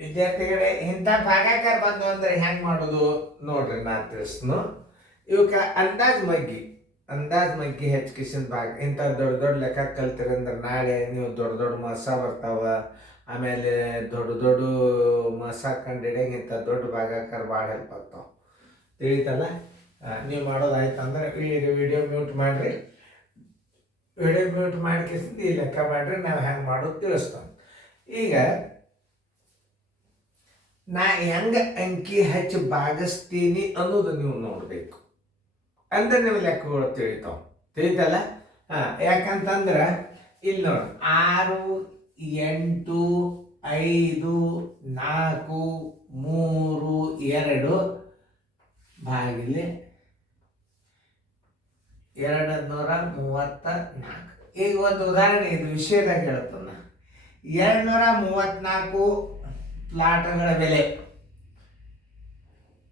ವಿದ್ಯಾರ್ಥಿಗಳೇ, ಇಂಥ ಭಾಗಾಕಾರ ಬಂದು ಅಂದ್ರೆ ಹೆಂಗ್ ಮಾಡೋದು ನೋಡ್ರಿ. ನಾ ತಿಳಿಸ್ನು. ಇವಕ್ಕ ಅಂದಾಜ್ ಮಗ್ಗಿ ಹೆಚ್ಚಿಸಿದ ಭಾಗ ಇಂಥ ದೊಡ್ಡ ದೊಡ್ಡ ಲೆಕ್ಕ ಕಲ್ತಿರಂದ್ರೆ ನಾಳೆ ನೀವು ದೊಡ್ಡ ದೊಡ್ಡ ಮಸ ಬರ್ತಾವ. ಆಮೇಲೆ ದೊಡ್ಡ ದೊಡ್ಡ ಮಸ ಕಂಡಿಡಿಯಂಗೆ ಇಂಥ ದೊಡ್ಡ ಭಾಗಾಕಾರ ಭಾಳ ಹೆಲ್ಪ್ ಆಗ್ತಾವ. ತಿಳಿತಲ್ಲ? ನೀವು ಮಾಡೋದಾಯ್ತಂದ್ರೆ ಈಗ ವಿಡಿಯೋ ಮ್ಯೂಟ್ ಮಾಡಿರಿ. ವಿಡಿಯೋ ಮ್ಯೂಟ್ ಮಾಡ್ಕಿಸಿಂದ ಈ ಲೆಕ್ಕ ಮಾಡಿರಿ. ನಾವು ಹೆಂಗೆ ಮಾಡೋದು ತಿಳಿಸ್ತಾವೆ. ಈಗ ನಾ ಹೆಂಗ ಅಂಕಿ ಹಚ್ಚಿ ಭಾಗಿಸ್ತೀನಿ ಅನ್ನೋದು ನೀವು ನೋಡಬೇಕು. ಅಂದ್ರೆ ನೀವು ಲೆಕ್ಕಗಳು ತಿಳಿತಲ್ಲ. ಯಾಕಂತಂದ್ರೆ ಇಲ್ಲಿ ನೋಡಿ, 6, 8, 5, 4, 3, 2 ಭಾಗಿಲೆ 234. ಈಗ ಒಂದು ಉದಾಹರಣೆ ಇದು ವಿಷಯದಾಗ ಹೇಳ್ತಾನ. 234 ಪ್ಲಾಟ್ಗಳ ಬೆಲೆ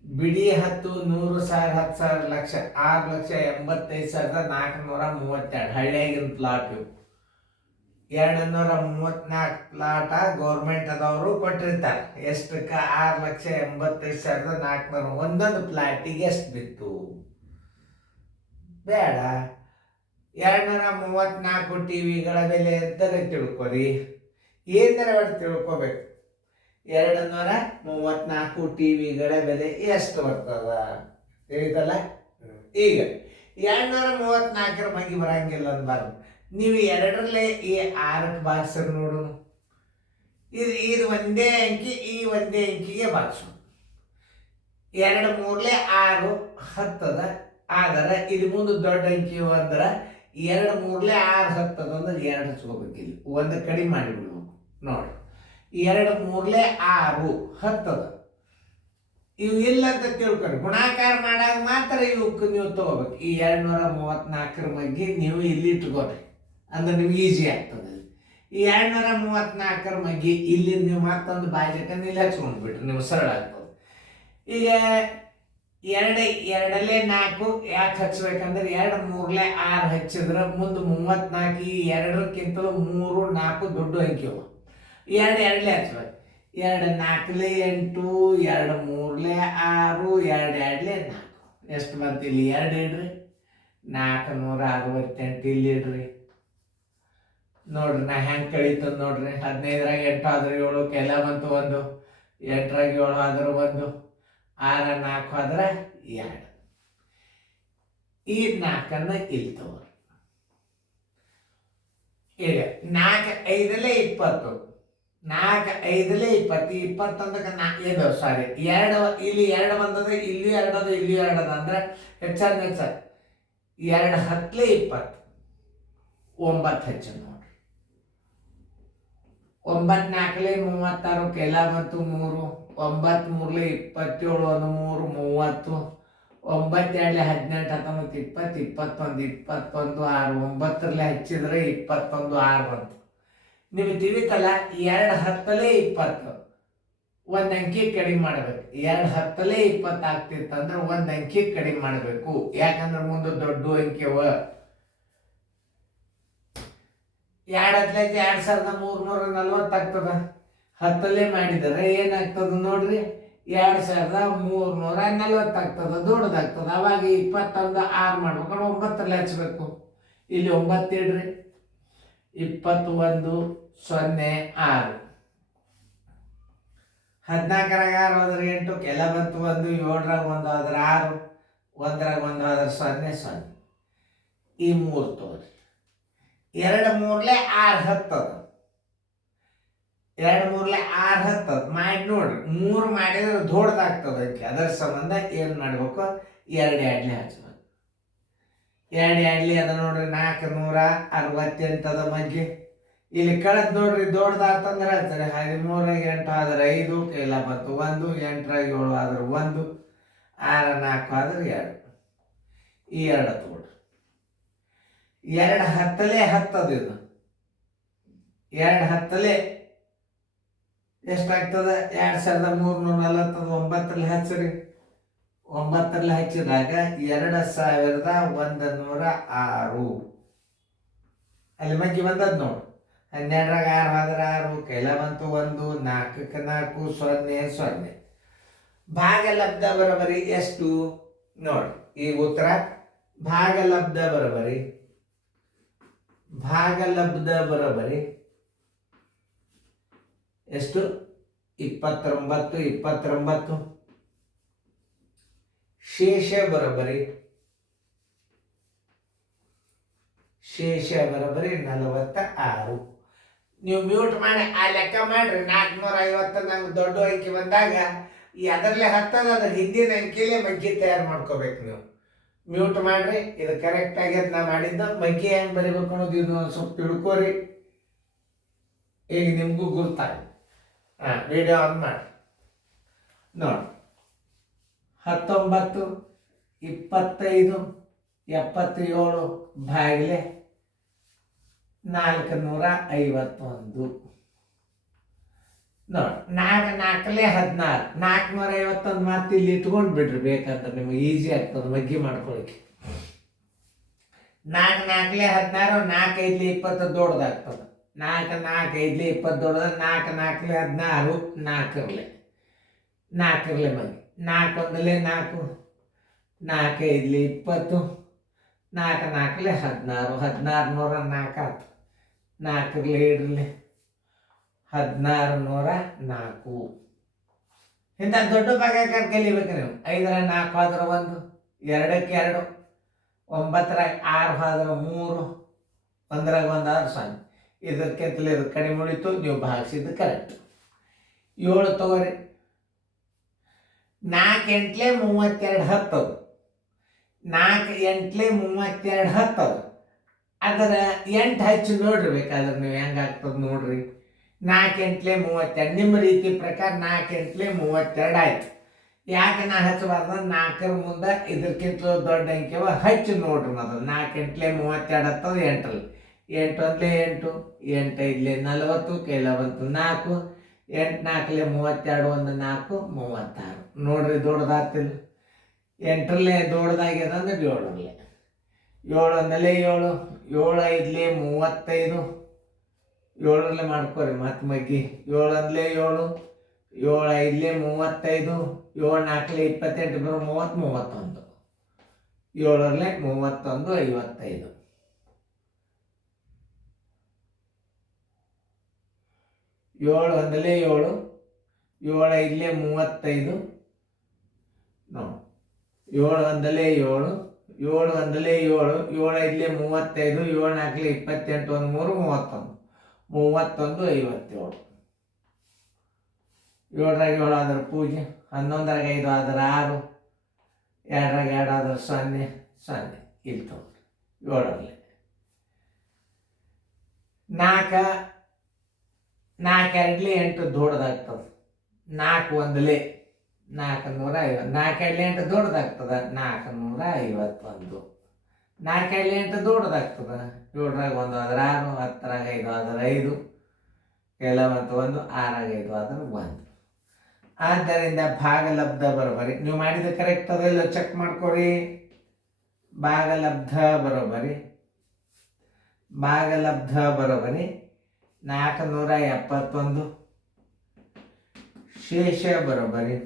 ಬಿಡಿ 10, 100,000, 10,000, ಲಕ್ಷ 6,85,432 ಹಳ್ಳಿಯಾಗಿನ ಪ್ಲಾಟ್ ಇವು. 234 ಪ್ಲಾಟ ಗೌರ್ಮೆಂಟ್ ಅದವರು ಕೊಟ್ಟಿರ್ತಾರೆ. ಎಷ್ಟಕ್ಕೆ? 6,85,400. ಒಂದೊಂದು ಪ್ಲಾಟಿಗೆ ಎಷ್ಟು ಬಿತ್ತು? ಬೇಡ. 234 ಟಿವಿಗಳ ಬೆಲೆ ಅಂತ ತಿಳ್ಕೊರಿ. ಏನಾರ ಒಟ್ಟು ತಿಳ್ಕೊಬೇಕು. 234 ಟಿವಿಗಳ ಬೆಲೆ ಎಷ್ಟು ಬರ್ತದ ತಿಳಿತಲ್ಲ? ಈಗ 234 ಮಗಿ ಬರಂಗಿಲ್ಲ ಅನ್ಬಾರ್ದು. ನೀವು 2ರಲ್ಲೇ ಈ 6ಕ್ಕೆ ಭಾಗಿಸ್ರಿ ನೋಡೋಣ. ಇದು ಒಂದೇ ಅಂಕಿ, ಈ ಒಂದೇ ಅಂಕಿಗೆ ಭಾಗಿಸು. 2 3 6 10 ಆದರೆ ಇದು ಮುಂದೆ ದೊಡ್ಡ ಅಂಕಿ ಅಂದ್ರೆ 2 3 6 10 ಅಂದ್ರೆ 2 ಹಚ್ಕೋಬೇಕು. ಇಲ್ಲಿ ಒಂದು ಕಡಿಮೆ ಮಾಡಿಬಿಡ್ಬೇಕು. ನೋಡ್ರಿ, 2 3 6 10 ಇವು ಇಲ್ಲ ಅಂತ ತಿಳ್ಕೊರಿ. ಗುಣಾಕಾರ ಮಾಡಾಗ ಮಾತ್ರ ಇವಕ್ಕೆ ನೀವು ತಗೋಬೇಕು. ಈ 234 ಬಗ್ಗೆ ನೀವು ಇಲ್ಲಿ ಇಟ್ಕೋರಿ, ಅಂದ್ರೆ ನಿಮ್ಗೆ ಈಸಿ ಆಗ್ತದೆ. ಈ 234 ಬಗ್ಗೆ ಇಲ್ಲಿ ನೀವು ಮತ್ತೊಂದು ಬಾಜಕನ್ನು ಇಲ್ಲಿ ಹಚ್ಕೊಂಡ್ಬಿಟ್ರಿ, ನೀವು ಸರಳ ಆಗ್ತದೆ. ಈಗ 2 4 ಯಾಕೆ ಹಚ್ಬೇಕಂದ್ರೆ 2 3 6 ಹಚ್ಚಿದ್ರೆ ಮುಂದೆ 34. ಈ 2ಕ್ಕಿಂತಲೂ 3 4 ದೊಡ್ಡ ಅಂಕಿವು. 2 2 ಹಚ್ಬೇಕು. 2 4 8, 2 3 6, 2 2 4 ಎಷ್ಟು ಬಂತು? ಇಲ್ಲಿ 2 ಇಡ್ರಿ. 468 ಇಲ್ಲಿ ಇಡ್ರಿ. ನೋಡ್ರಿ ನಾ ಹೆಂಗೆ ಕಳೀತದ ನೋಡ್ರಿ. 15ರಾಗ 8 ಆದ್ರೆ 7, ಕೆಲ ಬಂತು 1. 8ರಾಗ 7 ಆದ್ರೆ 1, 6 4 ಆದ್ರೆ 2. ಈ 4ಅನ್ನ ಇಲ್ಲಿ ತಗೋರಿ. ಈಗ 4 5 20. 4 5 20. 20 ಇದು ಸಾರಿ 2 ಇಲ್ಲಿ 2 ಬಂದದ, ಇಲ್ಲಿ 2 ಅದ, ಇಲ್ಲಿ 2 ಅದ ಅಂದ್ರೆ ಹೆಚ್ಚಾದ 2 10 20. 9 ಹೆಚ್ಚು ನೋಡ್ರಿ. 9 4 36 ಕೆಲ ಬಂತು 3. 9 3 27 1 3 30. 9 2 18 19 20 21 21 6 9ರಲ್ಲಿ ಹಚ್ಚಿದ್ರೆ 21 6 ಬಂತು. ನೀವು ತಿಳಿತಲ್ಲ? 2 10 20 ಒಂದು ಅಂಕಿ ಕಡಿಮೆ ಮಾಡಬೇಕು. 2 10 20 ಆಗ್ತಿತ್ತಂದ್ರೆ ಒಂದು ಅಂಕಿ ಕಡಿಮೆ ಮಾಡಬೇಕು. ಯಾಕಂದ್ರೆ ಮುಂದೆ ದೊಡ್ಡ ಅಂಕಿವ. 2 2340 ಆಗ್ತದ. 10 ಮಾಡಿದರೆ ಏನಾಗ್ತದ ನೋಡ್ರಿ? 2340 ಆಗ್ತದ, ದೊಡ್ಡದಾಗ್ತದ. ಅವಾಗ 21 6 ಮಾಡ್ಬೇಕಾದ್ರೆ 9ರಲ್ಲಿ ಹಚ್ಬೇಕು. ಇಲ್ಲಿ 9 ಇಡ್ರಿ. 21 0 6. 14ರಾಗ 6 ಹೋದ್ರೆ 8, ಕೆಲ ಬಂತು 1. 7ರಾಗ 1 ಆದ್ರೆ 6, 1ರಾಗ 1 ಆದ್ರೆ 0 0. ಈ 3 ತೋರಿ. 2 3 6 10. 2 3 6 10 ಮಾಡಿ ನೋಡ್ರಿ. 3 ಮಾಡಿದ್ರೆ ದೊಡ್ಡದಾಗ್ತದೆ. ಅದರ ಸಂಬಂಧ ಏನು ಮಾಡ್ಬೇಕು? 2 2 ಹಚ್ಬೇಕು. 2 2 ಅದ ನೋಡ್ರಿ. 468 ಅದ ಮಗ್ಗಿ. ಇಲ್ಲಿ ಕಳೆದ್ ನೋಡ್ರಿ, ದೊಡ್ಡದಾತಂದ್ರೆ ಹೇಳ್ತಾರೆ. 13ರಾಗ 8 ಆದ್ರೆ 5, ಕೆಲ ಬಂತು 1. 8ರಾಗ 7 ಆದ್ರೆ 1, 6 4 ಆದ್ರೆ 2. ಈ 2 ತಗೊಳ್ರಿ. 2 10 10 ಇದು. 2 10 ಎಷ್ಟಾಗ್ತದ? 2340. 9ರಲ್ಲಿ ಹಚ್ಚ್ರಿ. 9ರಲ್ಲಿ ಹಚ್ಚಿದಾಗ 2106 ಅಲ್ಲಿ ಮಗ್ಗಿ ಬಂದದ್ ನೋಡು. 12ರಾಗ 6 ಹೋದ್ರೆ 6, ಕೆಲ ಬಂತು 1, 4ಕ್ಕೆ 4, 0 0. ಭಾಗಲಬ್ಧ ಬರೋಬರಿ ಎಷ್ಟು ನೋಡಿ. ಈಗ ಉತ್ತರ ಭಾಗಲಬ್ಧ ಬರೋಬರಿ ಎಷ್ಟು? 29 29. ಶೇಷ ಬರೋಬರಿ 46. ನೀವು ಮ್ಯೂಟ್ ಮಾಡಿ ಆ ಲೆಕ್ಕ ಮಾಡ್ರಿ. 450 ನಂಗೆ ದೊಡ್ಡ ಅಂಕಿ ಬಂದಾಗ ಅದರಲ್ಲೇ ಹತ್ತದ ಅದ್ರ ಹಿಂದಿನ ಅಂಕಿಲೇ ಮಗ್ಗಿ ತಯಾರು ಮಾಡ್ಕೋಬೇಕು. ನೀವು ಮ್ಯೂಟ್ ಮಾಡ್ರಿ. ಇದು ಕರೆಕ್ಟ್ ಆಗ್ಯದ ನಾ ಮಾಡಿದ್ದ. ಮಗ್ಗಿ ಹೆಂಗೆ ಬರಿಬೇಕು ಅನ್ನೋದು ಇದು ಒಂದು ಸ್ವಲ್ಪ ತಿಳ್ಕೊರಿ. ಈಗ ನಿಮಗೂ ಗುರ್ತಾಗ ವಿಡಿಯೋ ಆನ್ ಮಾಡಿ ನೋಡಿ. 19 25 77 ಭಾಗಿಲೆ 451 ನೋಡಿ. 4 4 16, 451 ಮಾತು ಇಲ್ಲಿ ಇಟ್ಕೊಂಡು ಬಿಡ್ರಿ. ಬೇಕಂದ್ರೆ ನಿಮಗೆ ಈಸಿ ಆಗ್ತದೆ ಮಗ್ಗಿ ಮಾಡ್ಕೊಳಿಕ್ಕೆ. 4 4 16, 4 5 20 ದೊಡ್ಡದಾಗ್ತದೆ. 4 4 5 20 ದೊಡ್ಡದ. 4 4 16, 4 4 ಮಗಿ. 4 1 4, 4 5 20, 4 4 16, 1604 ಆಯ್ತು. 4 ಇಡ್ರಲಿ 1604. ಇಂಥ ದೊಡ್ಡ ಭಾಗಾಕಾರ ಕಲಿಬೇಕು ನೀವು. 5ರ 4 ಹೋದ್ರೆ 1, 2ಕ್ಕೆ 2, 9ರ 6 ಹೋದ್ರೆ 3, 1ರಾಗ 1 ಆದ್ರೆ 0. ಇದಕ್ಕಿಂತಲೇ ಇದು ಕಡಿಮೆ ಉಳಿತು. ನೀವು ಭಾಗಿಸಿದ್ದು ಕರೆಕ್ಟ್. 7 ತಗೋರಿ. 4 8 32 10. 4 8 32 10. ಅದರ 8 ಹಚ್ಚಿ ನೋಡ್ರಿ. ಬೇಕಾದ್ರೆ ನೀವು ಹೆಂಗಾಗ್ತದೆ ನೋಡ್ರಿ. 4 8 32. ನಿಮ್ಮ ರೀತಿ ಪ್ರಕಾರ 4 8 32 ಆಯ್ತು. ಯಾಕೆ ನಾ ಹಚ್ಚಬಾರ್ದು? 4ರ ಮುಂದೆ ಇದಕ್ಕಿಂತಲೂ ದೊಡ್ಡ ಅಂಕಿವ ಹಚ್ಚಿ ನೋಡ್ರಿ ಮೊದಲು. 4 8 32 ಹತ್ತದು 8ರಲ್ಲಿ. 8 1 8, 8 5 40, ಕೆಲ ಬಂತು 4, 8 4 32, 1 4 36. ನೋಡ್ರಿ ದೊಡ್ಡದಾಗ್ತಿಲ್ಲ. 8ರಲ್ಲೇ ದೊಡ್ಡದಾಗ್ಯದ ಅಂದ್ರೆ 7ರಲ್ಲೇ. 7 1 7, 7 5 35. 7ರಲ್ಲೇ ಮಾಡ್ಕೋರಿ ಮತ್ತೆ ಮಗ್ಗಿ. 7 1 7, 7 5 35, 7 4 28 ಬರೋ 30 31. 7ರಲ್ಲೇ 31 55. 7 1 7, 7 5 35. ನೋಡಿ. 7 1 7, 7 1 7, 7 5 35, 7 4 28, 1 3 31, 31 57. 7ರಾಗ 7 ಆದ್ರೆ ಪೂಜೆ. 11ರಾಗ 5 ಆದ್ರೆ 6, 2ರಾಗ 2 ಆದ್ರೆ 0 0. ಇಲ್ಲಿ ತಗೊಳ್ರಿ 7ರಲ್ಲಿ. 4 4 2 8 ದೊಡ್ಡದಾಗ್ತದೆ. 4 1 450. 4 2 8 ದೊಡ್ಡದಾಗ್ತದೆ. 451. 4 2 8 ದೊಡ್ಡದಾಗ್ತದೆ. 7ರಾಗ 1 ಆದ್ರೆ 6, 10ರಾಗ 5 ಆದ್ರೆ 5, ಕೆಲ ಬಂತು 1, 6ರಾಗ 5 ಆದ್ರೆ 1. ಆದ್ದರಿಂದ ಭಾಗಲಬ್ಧ ಬರೋಬರಿ. ನೀವು ಮಾಡಿದ ಕರೆಕ್ಟ್ ಅದೆಲ್ಲ ಚೆಕ್ ಮಾಡ್ಕೊರಿ. ಭಾಗಲಬ್ಧ ಬರೋಬರಿ 471. ಶೇಷ ಬರೋಬರಿ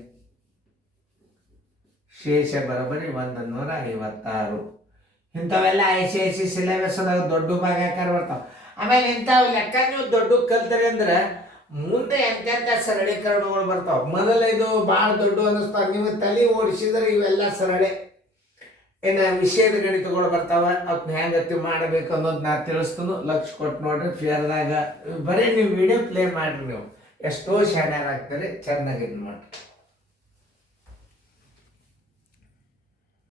156. ಇಂಥವೆಲ್ಲ ICIC ಸಿಲೆಬಸ್ ಅದಾಗ ದೊಡ್ಡ ಭಾಗಾಕಾರ ಬರ್ತಾವೆ. ಆಮೇಲೆ ಇಂಥವು ಲೆಕ್ಕ ನೀವು ದೊಡ್ಡ ಕಲ್ತರಿ ಅಂದ್ರೆ ಮುಂದೆ ಎಂತೆಂಥ ಸರಳೀಕರಣಗಳು ಬರ್ತಾವೆ. ಮೊದಲ ಇದು ಭಾಳ ದೊಡ್ಡ ಅನ್ನಿಸ್ತಾವೆ. ನೀವು ತಲೆ ಓಡಿಸಿದ್ರೆ ಇವೆಲ್ಲ ಸರಳೆ ಏನು ವಿಷಯದ ಗಣಿತಗಳು ಬರ್ತಾವೆ. ಅವನ್ನ ಹೆಂಗತಿ ಮಾಡಬೇಕು ಅನ್ನೋದು ನಾ ತಿಳಿಸ್ತೀನಿ. ಲಕ್ಷ ಕೊಟ್ಟು ನೋಡ್ರಿ. ಫೇರ್ದಾಗ ಬರೀ ನೀವು ವಿಡಿಯೋ ಪ್ಲೇ ಮಾಡಿರಿ. ನೀವು ಎಷ್ಟೋ ಶಾಣ್ಯರಾಗ್ತಾರೆ. ಚೆನ್ನಾಗಿ ಇದು ಮಾಡಿರಿ.